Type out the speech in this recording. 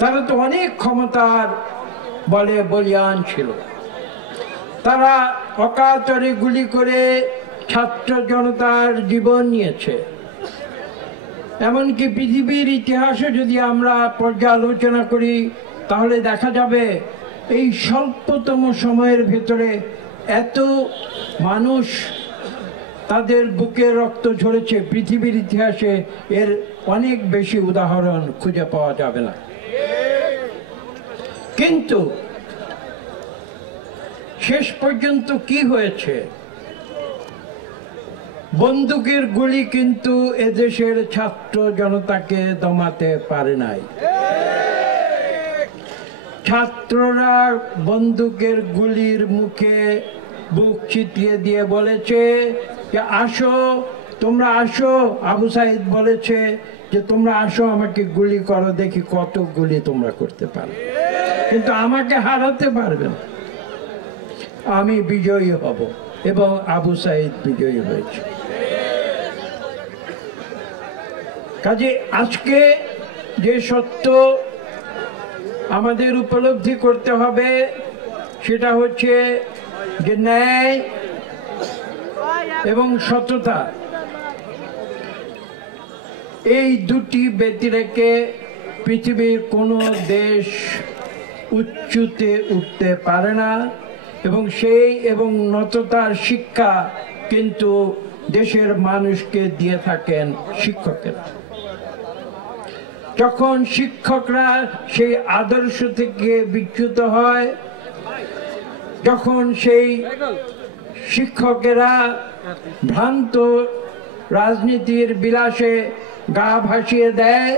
তারা তো অনেক ক্ষমতার বলে বলিয়ান ছিল। তারা অকাতরে গুলি করে ছাত্র জনতার জীবন নিয়েছে। এমনকি পৃথিবীর ইতিহাসে যদি আমরা পর্যালোচনা করি তাহলে দেখা যাবে এই স্বল্পতম সময়ের ভেতরে এত মানুষ তাদের বুকে রক্ত ঝরেছে, পৃথিবীর ইতিহাসে এর অনেক বেশি উদাহরণ খুঁজে পাওয়া যাবে না। কিন্তু শেষ পর্যন্ত কি হয়েছে? বন্দুকের গুলি কিন্তু এদেশের ছাত্র জনতাকে দমাতে পারে নাই। ছাত্ররা বন্দুকের গুলির মুখে বুক চিতিয়ে দিয়ে বলেছে যে আসো, তোমরা আসো। আবু সাইদ বলেছে যে তোমরা আসো, আমাকে গুলি করো, দেখি কত গুলি তোমরা করতে পারো, কিন্তু আমাকে হারাতে পারবে না। আমি বিজয়ী হব। এবং আবু সাইদ বিজয়ী হয়েছে। কাজে আজকে যে সত্য আমাদের উপলব্ধি করতে হবে সেটা হচ্ছে যে ন্যায় এবং সততা এই দুটি ব্যতিরেকে পৃথিবীর কোনো দেশ উচ্চতে উঠতে পারে না। এবং সেই এবং নততার শিক্ষা কিন্তু দেশের মানুষকে দিয়ে থাকেন শিক্ষকেরা। যখন শিক্ষকরা সেই আদর্শ থেকে বিচ্যুত হয়, যখন সেই শিক্ষকেরা ভ্রান্ত রাজনীতির বিলাসে গা ভাসিয়ে দেয়,